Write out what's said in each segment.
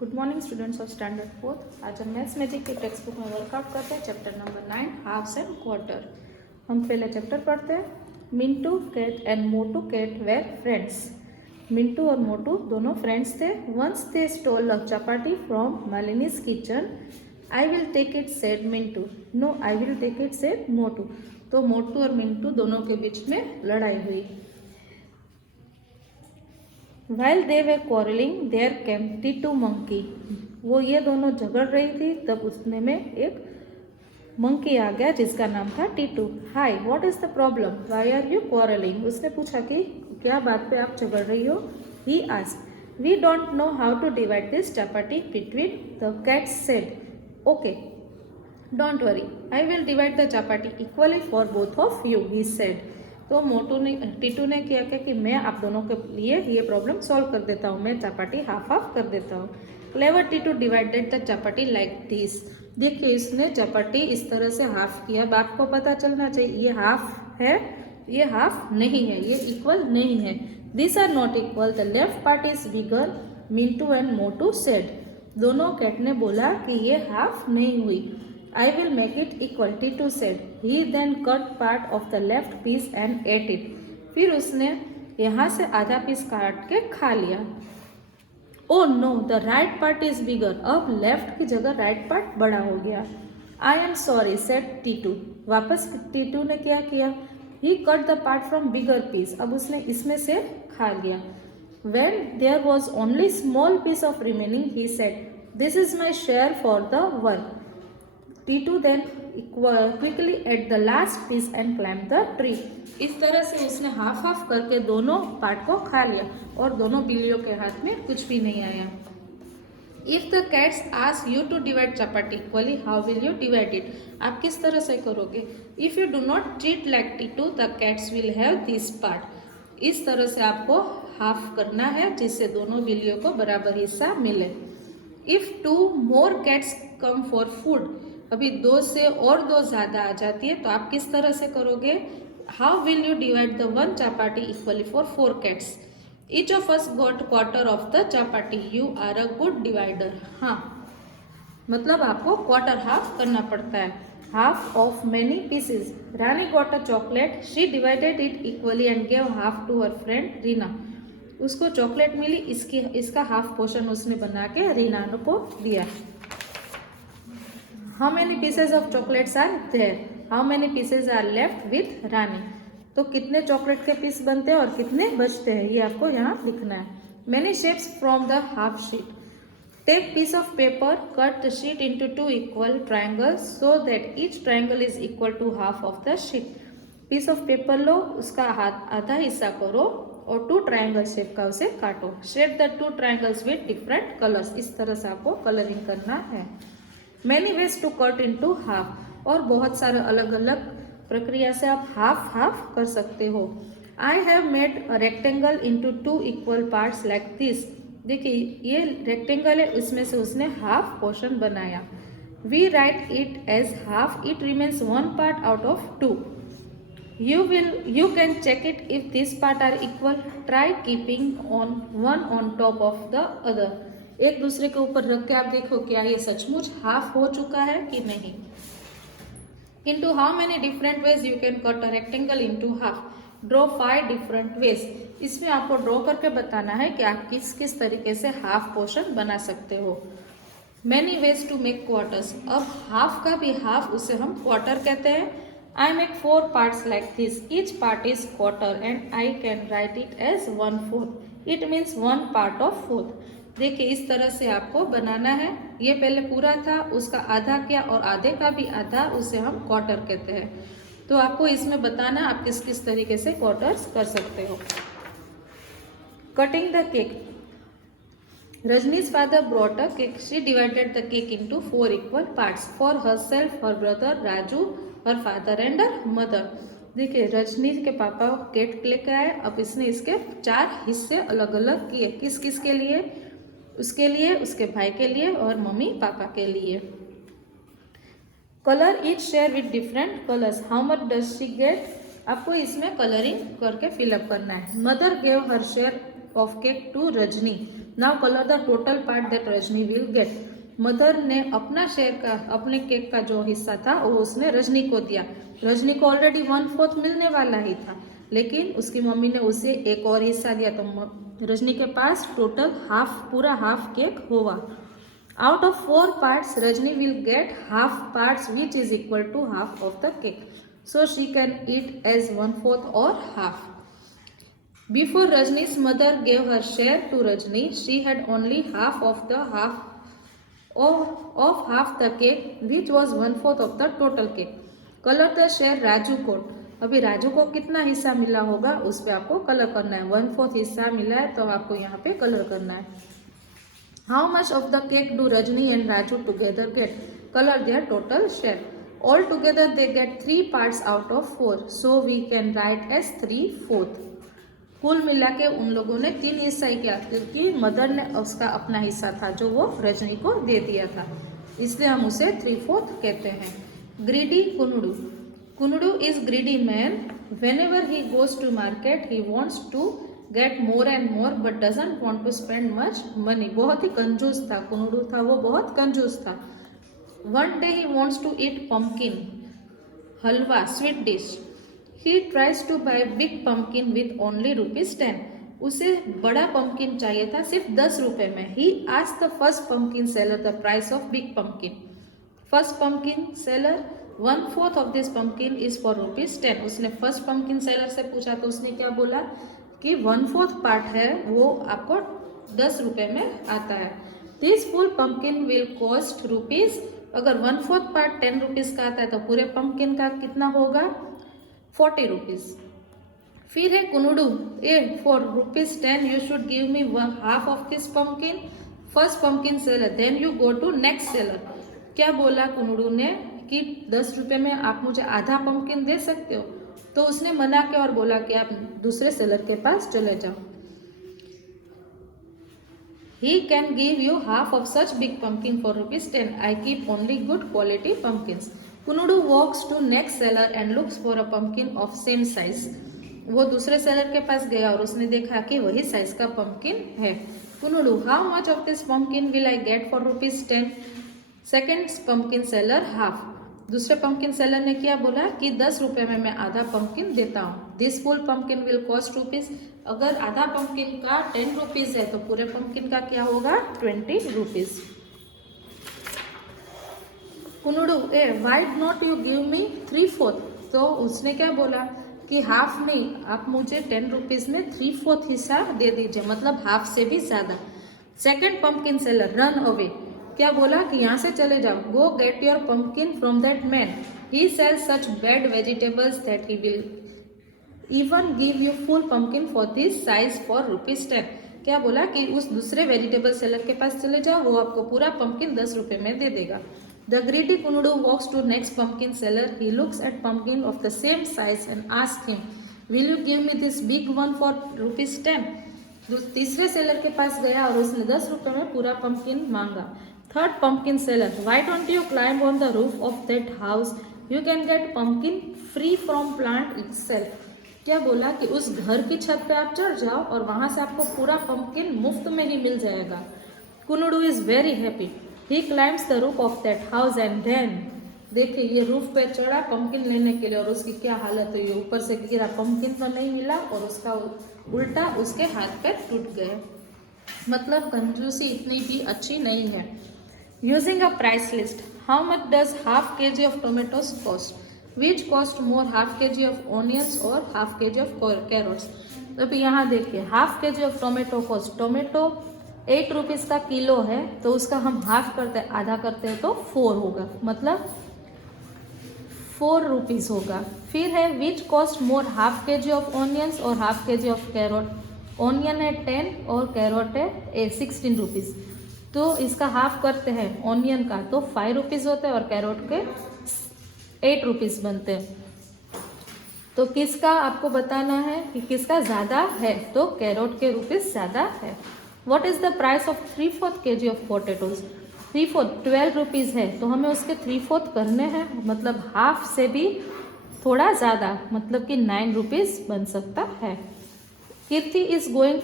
Good morning students of standard fourth. आज हम maths magic के टेक्स्ट बुक में वर्कआउट करते हैं chapter number 9 halves and quarter. हम पहले चैप्टर पढ़ते हैं। Mintu cat and Motu cat were friends. Mintu और मोटू दोनों फ्रेंड्स थे। Once they stole a chapati from Malini's kitchen. I will take it said Mintu. No I will take it said Motu. तो मोटू और मिंटू दोनों के बीच में लड़ाई हुई। While they were quarreling, there came Titu monkey. वो ये दोनों झगड़ रही थी, तब उसमें में एक मंकी आ गया जिसका नाम था Titu. Hi, what is the problem? Why are you quarrelling? उसने पूछा कि क्या बात पे आप झगड़ रही हो? He asked, we don't know how to divide this chapati between the cats said, okay don't worry, I will divide the chapati equally for both of you, he said. तो टीटू ने क्या किया कि मैं आप दोनों के लिए ये प्रॉब्लम सॉल्व कर देता हूँ, मैं चपाटी हाफ हाफ कर देता हूँ। Clever Titu divided the chapati like this. देखिए, इसने चपाटी इस तरह से हाफ किया। अब आपको पता चलना चाहिए ये हाफ है, ये हाफ नहीं है, ये इक्वल नहीं है। This are not equal, the left part is bigger, Mintu and Motu said. दोनों कैट ने बोला कि ये हाफ नहीं हुई। I will make it equal, Titu said. He then cut part of the left piece and ate it. फिर उसने यहाँ से आधा पीस काट के खा लिया। Oh no, the right part is bigger. अब लेफ्ट की जगह राइट पार्ट बड़ा हो गया। I am sorry, said Titu. वापस टीटू ने क्या किया? He cut the part from bigger piece. अब उसने इसमें से खा लिया। When there was only small piece of remaining, he said, this is my share for the work. Titu then quickly ate the last piece and climbed the tree. इस तरह से उसने हाफ हाफ करके दोनों पार्ट को खा लिया और दोनों बिल्लियों के हाथ में कुछ भी नहीं आया। If the cats ask you to divide chapati equally, how will you divide it? आप किस तरह से करोगे? If you do not treat like Titu, the cats will have this part. इस तरह से आपको हाफ करना है जिससे दोनों बिल्लियों को बराबर हिस्सा मिले। If two more cats come for food, अभी दो से और दो ज़्यादा आ जाती है तो आप किस तरह से करोगे? How will you divide the one chapati equally for 4 cats? Each of us got quarter of the chapati, you are a good divider. हाँ, मतलब आपको क्वार्टर हाफ करना पड़ता है। Half of many pieces. Rani got a chocolate, she divided it equally and gave half to her friend Reena. उसको chocolate मिली, इसका half portion उसने बना के रीना को दिया। How many pieces of chocolates are there? How many pieces are left with Rani? तो कितने chocolate के पीस बनते हैं और कितने बचते हैं, ये आपको यहाँ लिखना है। Many shapes from the half sheet. Take piece of paper, cut the sheet into 2 equal triangles so that each triangle is equal to half of the sheet. Piece of paper लो, उसका आधा हिस्सा करो और 2 ट्रायंगल शेप का उसे काटो। Shade the 2 triangles with different colors. इस तरह से आपको कलरिंग करना है। Many ways to cut into half. और बहुत सारे अलग अलग प्रक्रिया से आप हाफ हाफ कर सकते हो। I have made a rectangle into 2 equal parts like this. देखिए, ये रेक्टेंगल है, इसमें से उसने हाफ पोर्शन बनाया। We write it as half. It remains one part out of 2. You can check it if this part are equal. Try keeping on one on top of the other. एक दूसरे के ऊपर रख के आप देखो क्या ये सचमुच हाफ हो चुका है कि नहीं। Into how many different ways you can cut a rectangle into half? Draw 5 different ways. इसमें आपको ड्रॉ करके बताना है कि आप किस किस तरीके से हाफ पोर्शन बना सकते हो। Many ways to make quarters. अब हाफ का भी हाफ, उसे हम क्वार्टर कहते हैं। I make 4 parts like this. Each part is quarter and I can write it as 1/4. It means 1 part of 4th. देखिए, इस तरह से आपको बनाना है। ये पहले पूरा था, उसका आधा किया और आधे का भी आधा, उसे हम क्वार्टर कहते हैं। तो आपको इसमें बताना आप किस किस तरीके से क्वार्टर्स कर सकते हो। Cutting the cake. Rajni's father brought a cake. She divided the cake into 4 equal parts for herself, her brother Raju, her father and her mother. देखिए, रजनी के पापा केक लेके आए। अब इसने इसके 4 हिस्से अलग अलग किए। किस किस के लिए? उसके लिए, उसके भाई के लिए और मम्मी पापा के लिए। Colour each share with different colours. How much does she get? आपको इसमें कलरिंग करके फिलअप करना है। Mother gave her share of cake to Rajni. Now colour the total part that Rajni will get. Mother ने अपना share का, अपने केक का जो हिस्सा था वो उसने रजनी को दिया। रजनी को ऑलरेडी 1/4 मिलने वाला ही था, लेकिन उसकी मम्मी ने उसे एक और हिस्सा दिया, तो रजनी के पास टोटल पूरा हाफ केक हुआ। Out of 4 parts Rajni will get half parts which is equal to half of the cake, so she can eat as 1/4 or half. Before Rajni's mother gave her share to Rajni, she had only half of half the cake, which was 1/4 of the total cake. Color the share Raju got. अभी राजू को कितना हिस्सा मिला होगा उस पर आपको colour करना है। 1/4 हिस्सा मिला है तो आपको यहाँ पे कलर करना है। How much of the cake do Rajni and Raju together get? Color their total share. All together they get 3 parts out of 4, so we can write as 3/4. कुल मिला के उन लोगों ने 3 हिस्सा किया, क्योंकि मदर ने उसका अपना हिस्सा था जो वो रजनी को दे दिया था, इसलिए हम उसे 3/4 कहते हैं। Greedy Kunudu. Kunudu is greedy man. Whenever he goes to market, he wants to get more and more but doesn't want to spend much money. बहुत ही कंजूस था, कुनुडू था वो बहुत कंजूस था। One day he wants to eat pumpkin, halwa, sweet dish. He tries to buy big pumpkin with only ₹10. उसे बड़ा pumpkin चाहिए था सिर्फ 10 रुपए में। He asked the first pumpkin seller the price of big pumpkin. First pumpkin seller, 1/4 of this pumpkin is for ₹10. उसने first pumpkin seller से पूछा तो उसने क्या बोला कि 1/4 पार्ट है वो आपको 10 रुपए में आता है। This full pumpkin will cost ₹. अगर 1/4 पार्ट 10 रुपीज़ का आता है तो पूरे पंपकिन का कितना होगा 40 रुपीज़। फिर है Kunudu. For ₹10 you should give me half of this pumpkin. First pumpkin seller, then you go to next seller. क्या बोला कुनुडू ने कि 10 रुपये में आप मुझे आधा पंपकिन दे सकते हो, तो उसने मना किया और बोला कि आप दूसरे सेलर के पास चले जाओ। He can give you half of such big pumpkin for ₹10. I keep only good quality pumpkins. Kunudu walks to next seller and looks for a pumpkin of same size. वो दूसरे सेलर के पास गया और उसने देखा कि वही साइज का पंपकिन है। कुनुडू, how much of this pumpkin will I get for ₹10? Second pumpkin seller, half. दूसरे पंपकिन सेलर ने क्या बोला कि 10 रुपये में मैं आधा पंपकिन देता हूँ। This full pumpkin will cost ₹. अगर आधा पंपकिन का 10 रुपीज़ है तो पूरे पंपकिन का क्या होगा 20 rupees. Kunudu, why not you give me 3/4? तो उसने क्या बोला कि हाफ नहीं, आप मुझे 10 रुपीज़ में 3/4 हिस्सा दे दीजिए, मतलब हाफ से भी ज़्यादा। Second pumpkin seller, run away. क्या बोला कि यहाँ से चले जाओ। Go get your pumpkin from that man, he sells such bad vegetables that he will even give you full pumpkin for this size for ₹10। क्या बोला कि उस दूसरे वेजिटेबल सेलर के पास चले जाओ, वो आपको पूरा पंपकिन 10 रुपये में दे देगा। The greedy Kunudu walks to next pumpkin seller. He looks at pumpkin of the same size and asks him, will you give me this big one for ₹10? तीसरे सेलर के पास गया और उसने 10 रुपये में पूरा पंपकिन मांगा। Third pumpkin seller, why don't you climb on the roof of that house, you can get pumpkin free from plant itself. क्या बोला कि उस घर की छत पे आप चढ़ जाओ और वहाँ से आपको पूरा पंपकिन मुफ्त में ही मिल जाएगा। Kunudu is very happy. He climbs the roof of that house and then, देखिए ये रूफ पे चढ़ा पंपकिन लेने के लिए और उसकी क्या हालत हुई, ऊपर से गिरा, पंपकिन तो नहीं मिला और उसका उल्टा उसके हाथ पे टूट गए। मतलब कंजूसी इतनी भी अच्छी नहीं है। Using a price list, how much does half kg of tomatoes cost? Which cost more, half kg of onions और हाफ kg ऑफ कैरोट्स? तो अभी यहाँ देखिए, half kg of tomato cost, tomato 8 rupees का किलो है तो उसका हम हाफ करते हैं, आधा करते हैं तो 4 होगा, मतलब 4 रुपीज़ होगा। फिर है which cost more, half kg of onions और half kg of carrot. Onion है 10 और कैरोट है 16 रुपीज़, तो इसका हाफ करते हैं ऑनियन का तो 5 रुपीज़ होते हैं और कैरोट के 8 रुपीज़ बनते हैं। तो किसका आपको बताना है कि किसका ज़्यादा है, तो कैरोट के रुपीज़ ज़्यादा है। What is the price of 3/4 kg of potatoes? 3/4 12 rupees है तो हमें उसके 3/4 करने हैं, मतलब हाफ से भी थोड़ा ज़्यादा, मतलब कि 9 रुपीज़ बन सकता है। Kirti is going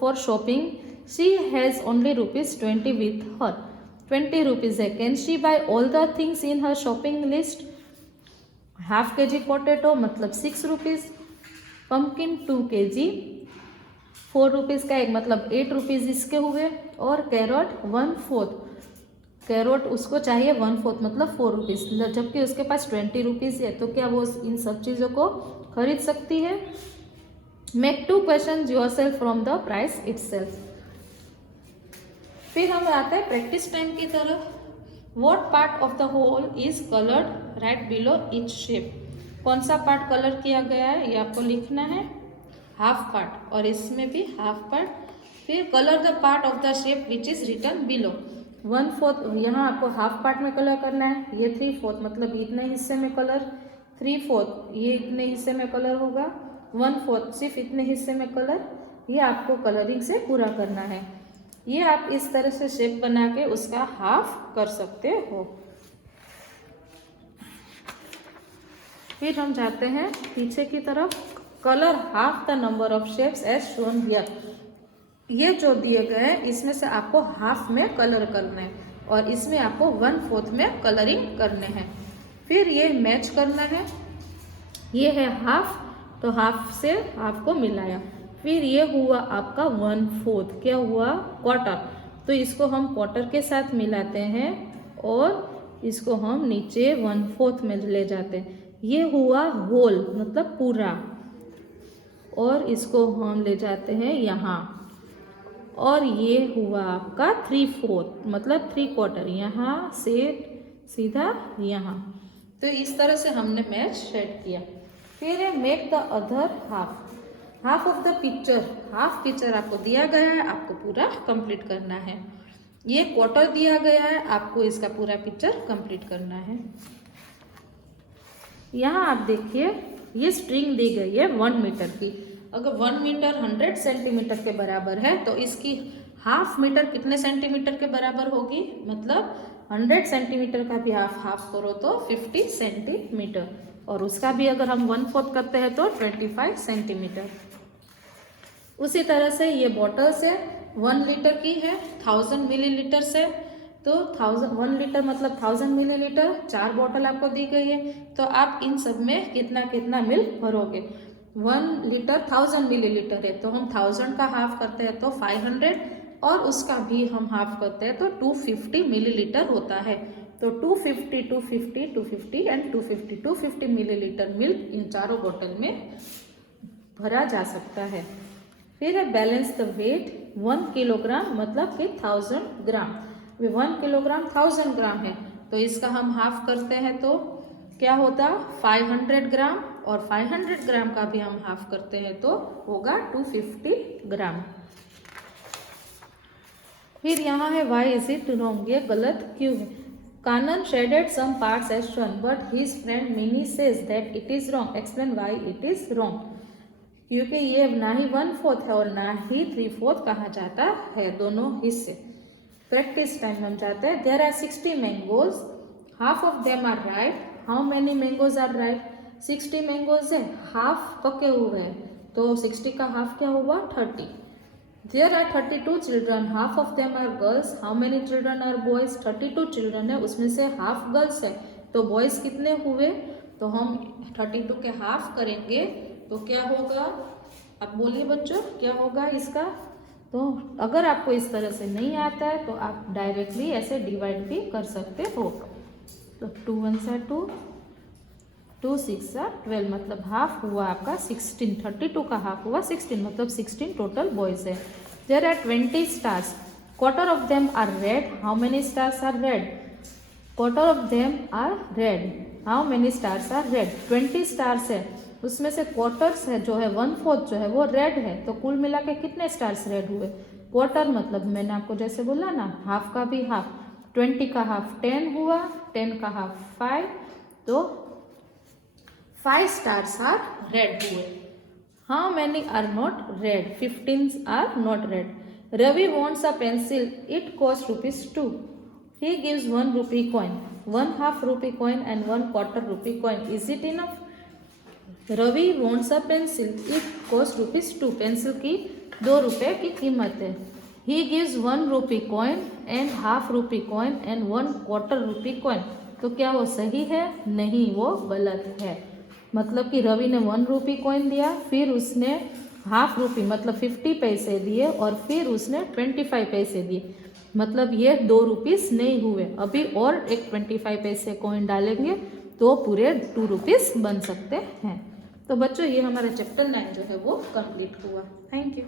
for shopping She has only ₹20 with her. 20 rupees है. Can she buy all the things in her shopping list? Half kg potato मतलब 6 रुपीज़. पम्पकिन 2 kg 4 रुपीज़ का एक मतलब 8 रुपीज़ इसके हुए. और कैरोट 1/4. कैरोट उसको चाहिए 1/4 मतलब 4 रुपीज़, जबकि उसके पास 20 रुपीज़ है. तो क्या वो इन सब चीज़ों को खरीद सकती है? Make 2 question yourself from the price itself. फिर हमें आता है प्रैक्टिस टाइम की तरफ. What part of the whole is coloured right below each shape. कौन सा पार्ट कलर किया गया है ये आपको लिखना है. हाफ पार्ट, और इसमें भी हाफ पार्ट. फिर colour the part of the shape which is return below. 1/4 यहाँ आपको हाफ पार्ट में कलर करना है. ये 3/4 मतलब इतने हिस्से में कलर. 3/4 ये इतने हिस्से में कलर होगा. 1/4 सिर्फ इतने हिस्से में कलर. ये आपको कलरिंग से पूरा करना है. ये आप इस तरह से शेप बना के उसका हाफ कर सकते हो. फिर हम जाते हैं पीछे की तरफ. Colour half the number of shapes as shown here. ये जो दिए गए हैं इसमें से आपको हाफ में कलर करना है और इसमें आपको 1/4 में कलरिंग करने हैं. फिर ये मैच करना है. ये है हाफ, तो हाफ से हाफ को मिलाया. फिर ये हुआ आपका 1/4. क्या हुआ? क्वार्टर. तो इसको हम क्वार्टर के साथ मिलाते हैं और इसको हम नीचे 1/4 में ले जाते हैं. ये हुआ होल मतलब पूरा, और इसको हम ले जाते हैं यहाँ. और ये हुआ आपका 3/4 मतलब 3/4 यहाँ से सीधा यहाँ. तो इस तरह से हमने मैच सेट किया. फिर है make the other half. Half of the picture. Half picture आपको दिया गया है, आपको पूरा कंप्लीट करना है. ये क्वार्टर दिया गया है, आपको इसका पूरा पिक्चर कंप्लीट करना है. यहाँ आप देखिए ये स्ट्रिंग दी गई है 1 मीटर की. अगर 1 मीटर 100 सेंटीमीटर के बराबर है तो इसकी हाफ मीटर कितने सेंटीमीटर के बराबर होगी? मतलब 100 सेंटीमीटर का भी हाफ करो तो 50 सेंटीमीटर, और उसका भी अगर हम 1/4 करते हैं तो 25 सेंटीमीटर. उसी तरह से ये बॉटल्स है 1 लीटर की है, 1000 मिलीलीटर से. तो 1 लीटर मतलब 1000 मिलीलीटर. 4 बॉटल आपको दी गई है, तो आप इन सब में कितना कितना मिल्क भरोगे. 1 लीटर 1000 मिलीलीटर है, तो हम 1000 का हाफ करते हैं तो 500, और उसका भी हम हाफ करते हैं तो 250 मिलीलीटर होता है. तो 250, 250, 250 एंड 250, 250 मिलीलीटर मिल्क इन चारों बोतल में भरा जा सकता है. फिर है बैलेंस द वेट. 1 किलोग्राम मतलब कि 1000 ग्राम. 1 किलोग्राम 1000 ग्राम है, तो इसका हम हाफ करते हैं तो क्या होता? 500 ग्राम, और 500 ग्राम का भी हम हाफ करते हैं तो होगा 250 ग्राम. फिर यहाँ है वाई इज इट रॉन्ग. ये गलत क्यों है? Kanan shaded some parts as shown but his friend Mini says that it is wrong. Explain why it is wrong. क्योंकि ये ना ही 1/4 है और ना ही 3/4 कहा जाता है, दोनों हिस्से. प्रैक्टिस टाइम हम जाते हैं. There are 60 mangoes, half of them are ripe. How many mangoes are ripe? 60 mangoes है, हाफ पके हुए हैं, तो 60 का हाफ क्या हुआ? 30. There are 32 children, half of them are girls. How many children are boys? 32 children है, उसमें से हाफ गर्ल्स है, तो बॉयज कितने हुए? तो हम 32 के हाफ करेंगे तो क्या होगा? आप बोलिए बच्चों, क्या होगा इसका? तो अगर आपको इस तरह से नहीं आता है तो आप डायरेक्टली ऐसे डिवाइड भी कर सकते हो. तो 2 1 2, 2 6 12 मतलब हाफ हुआ आपका 16. 32 का हाफ हुआ 16 मतलब 16 टोटल बॉयज है. There are 20 stars, quarter of them are red. How many stars are red? Quarter of them are red. How many stars are red? 20 stars है, उसमें से क्वार्टर्स है जो है 1/4 जो है वो रेड है, तो कुल मिला के कितने स्टार्स रेड हुए? क्वार्टर मतलब मैंने आपको जैसे बोला ना, हाफ का भी हाफ. 20 का हाफ 10 हुआ, 10 का हाफ 5, तो 5 स्टार्स आर रेड हुए. How many are not red? 15 are not red. Ravi wants a pencil, it costs ₹2. He gives 1 rupee coin, 1/2 rupee coin and 1/4 rupee coin. Is it enough? Ravi wants a pencil, it costs ₹2. Pencil की 2 रुपये की कीमत है. He gives 1 rupee coin and half rupee coin and 1 quarter rupee coin. तो क्या वो सही है? नहीं, वो गलत है। मतलब कि रवि ने 1 रुपी कॉइन दिया, फिर उसने हाफ रुपी मतलब 50 पैसे दिए और फिर उसने 25 पैसे दिए, मतलब ये 2 रुपीस नहीं हुए। अभी और एक 25 पैसे कॉइन डालेंगे तो पूरे 2 रुपीस बन सकते हैं। तो बच्चों, ये हमारा चैप्टर 9 जो है वो कंप्लीट हुआ। Thank you.